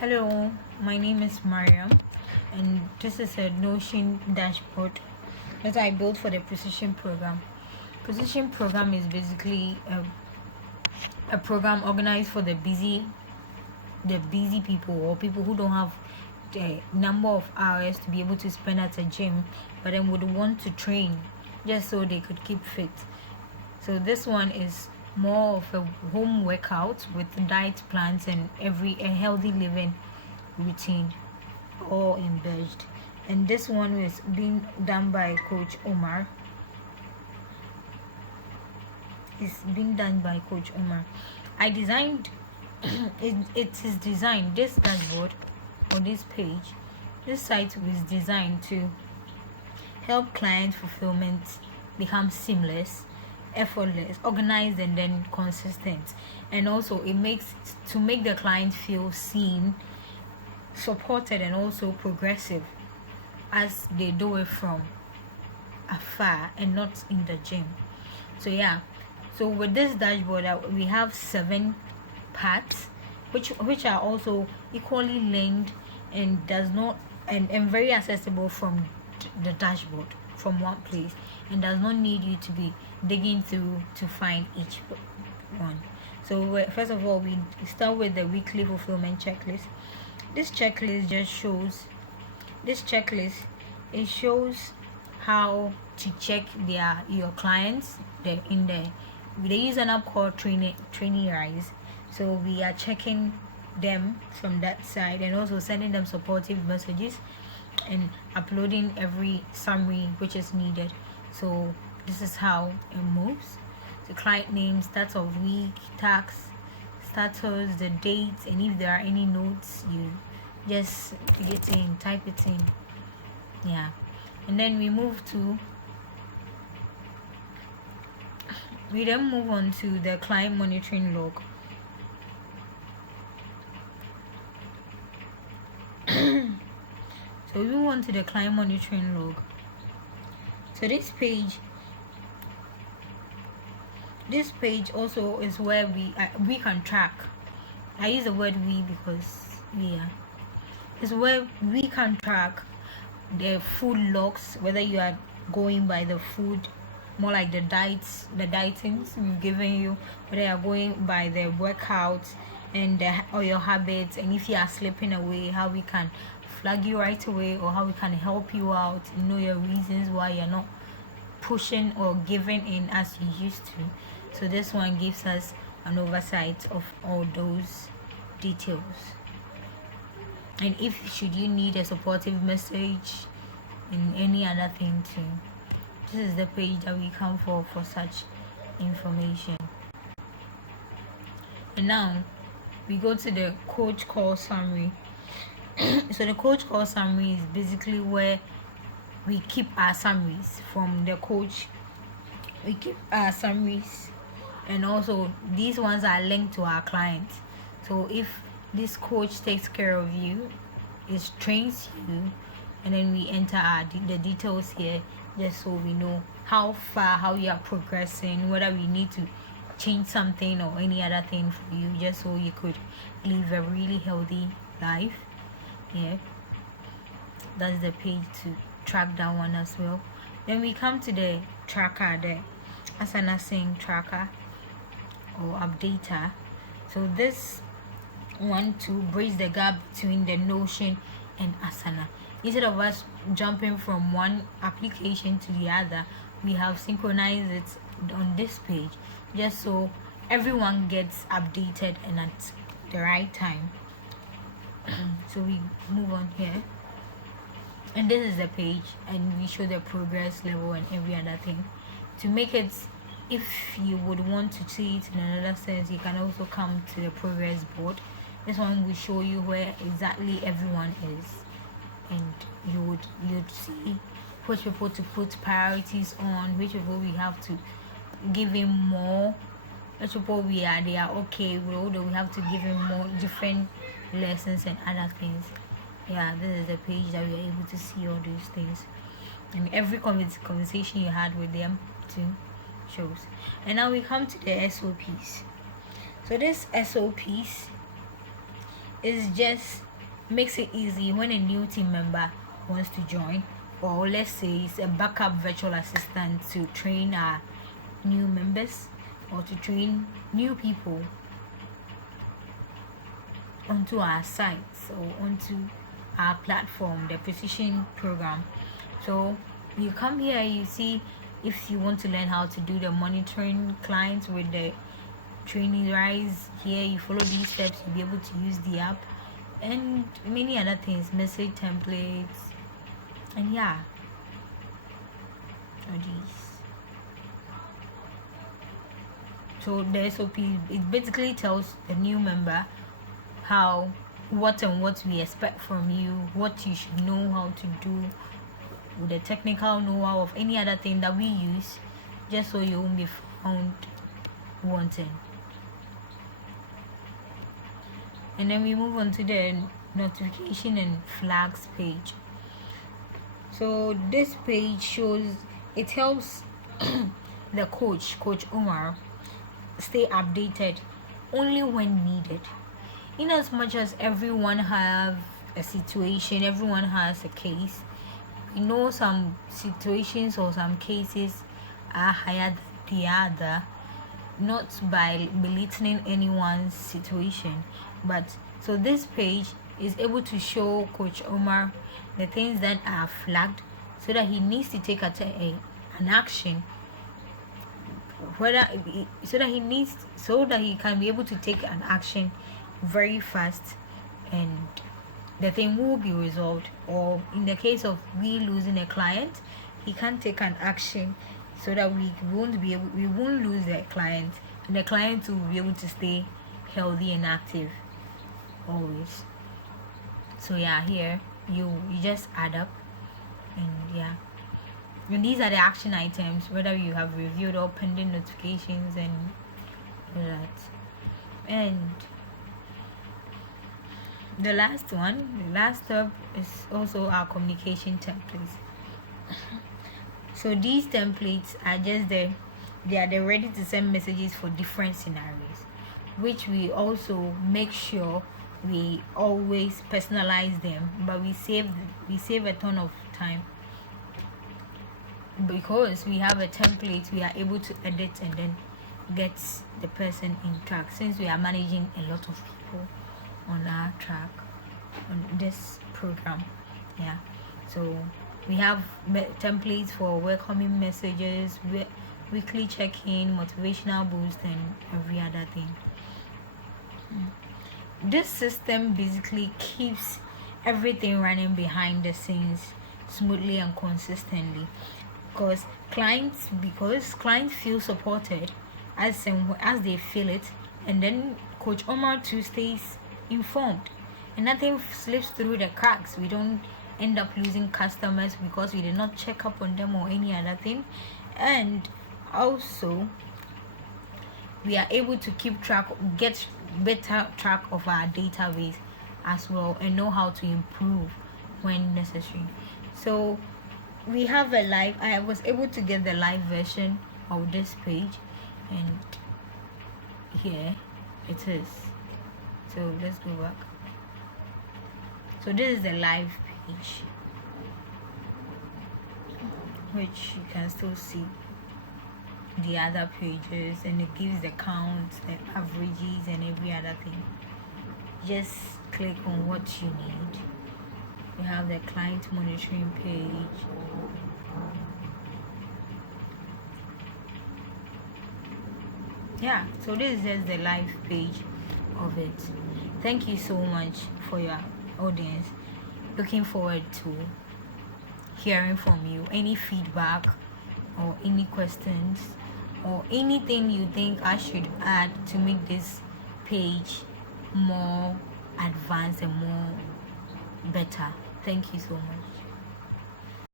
Hello, my name is Mariam, and this is a Notion dashboard that I built for the Precision program. Precision program is basically a program organized for the busy people or people who don't have the number of hours to be able to spend at a gym, but then would want to train just so they could keep fit. So this one is more of a home workout with diet plans and a healthy living routine all embedded. And this one is being done by Coach Omar. It's being done by Coach Omar. I designed it is designed, this dashboard or this page, this site was designed to help client fulfillment become seamless, effortless, organized, and then consistent. And also it makes to make the client feel seen, supported, and also progressive as they do it from afar and not in the gym. So with this dashboard we have 7 parts which are also equally linked and does not and very accessible from the dashboard from one place, and does not need you to be digging through to find each one. So first of all, we start with the weekly fulfillment checklist. This checklist it shows how to check your clients. They use an app called Trainerize. So we are checking them from that side and also sending them supportive messages and uploading every summary which is needed. So this is how it moves. The client name, start of week, tax, status, the dates, and if there are any notes, you just type it in. And then we then move on to the client monitoring log. So we move on to the client monitoring log. So this page also is where we can track. I use the word we because it's where we can track the food logs, whether you are going by the food, more like the dietings we've given you, whether you are going by the workouts and or your habits, and if you are slipping away, how we can flag you right away, or how we can help you out, know your reasons why you're not pushing or giving in as you used to. So this one gives us an oversight of all those details. And if should you need a supportive message and any other thing too, this is the page that we come for such information. And now we go to the coach call summary. So the coach call summary is basically where we keep our summaries from the coach. We keep our summaries, and also these ones are linked to our clients. So if this coach takes care of you, it trains you, and then we enter the details here just so we know how you are progressing, whether we need to change something or any other thing for you, just so you could live a really healthy life. That's the page to track that one as well. Then we come to the tracker, the Asana Sync Tracker or updater. So this one to bridge the gap between the Notion and Asana. Instead of us jumping from one application to the other, we have synchronized it on this page just so everyone gets updated and at the right time. So we move on here, and this is the page, and we show the progress level and every other thing. To make it, if you would want to see it in another sense, you can also come to the progress board. This one will show you where exactly everyone is, and you'd see which people to put priorities on, which people we have to give him more, which people they are okay with, although we have to give him more different lessons and other things. This is the page that we are able to see all these things, and every conversation you had with them too shows. And now we come to the SOPs. So this SOPs is just makes it easy when a new team member wants to join, or let's say it's a backup virtual assistant to train our new members or to train new people onto our sites or onto our platform, the precision program. So you come here, you see if you want to learn how to do the monitoring clients with the Trainerize. Here you follow these steps, you'll be able to use the app and many other things, message templates, and yeah, all these. So the SOP, it basically tells the new member what we expect from you, what you should know how to do, with the technical know-how of any other thing that we use, just so you won't be found wanting. And then we move on to the notification and flags page. So this page shows, it helps the coach Omar, stay updated only when needed. In as much as everyone have a situation, everyone has a case, we know some situations or some cases are higher than the other, not by belittling anyone's situation, but so this page is able to show Coach Omar the things that are flagged so that he needs to take an action, so that he can be able to take an action very fast, and the thing will be resolved. Or in the case of we losing a client, he can take an action so that we won't lose the client, and the client will be able to stay healthy and active always. So yeah, here you just add up, and yeah, and these are the action items, whether you have reviewed or pending notifications and all that. And the last step is also our communication templates. So these templates are just there. They are ready to send messages for different scenarios, which we also make sure we always personalize them, but we save a ton of time, because we have a template we are able to edit and then get the person in track, since we are managing a lot of people on our track on this program. Yeah, so we have templates for welcoming messages, weekly check-in, motivational boost, and every other thing. This system basically keeps everything running behind the scenes smoothly and consistently, because clients feel supported as they feel it, and then Coach Omar too stays informed, and nothing slips through the cracks. We don't end up losing customers because we did not check up on them or any other thing. And also we are able to get better track of our database as well, and know how to improve when necessary. So we have I was able to get the live version of this page, and here it is. So let's go back. So this is the live page, which you can still see the other pages, and it gives the counts, the averages, and every other thing. Just click on what you need. We have the client monitoring page. Yeah, so this is just the live page of it. Thank you so much for your audience. Looking forward to hearing from you. Any feedback or any questions or anything you think I should add to make this page more advanced and more better. Thank you so much.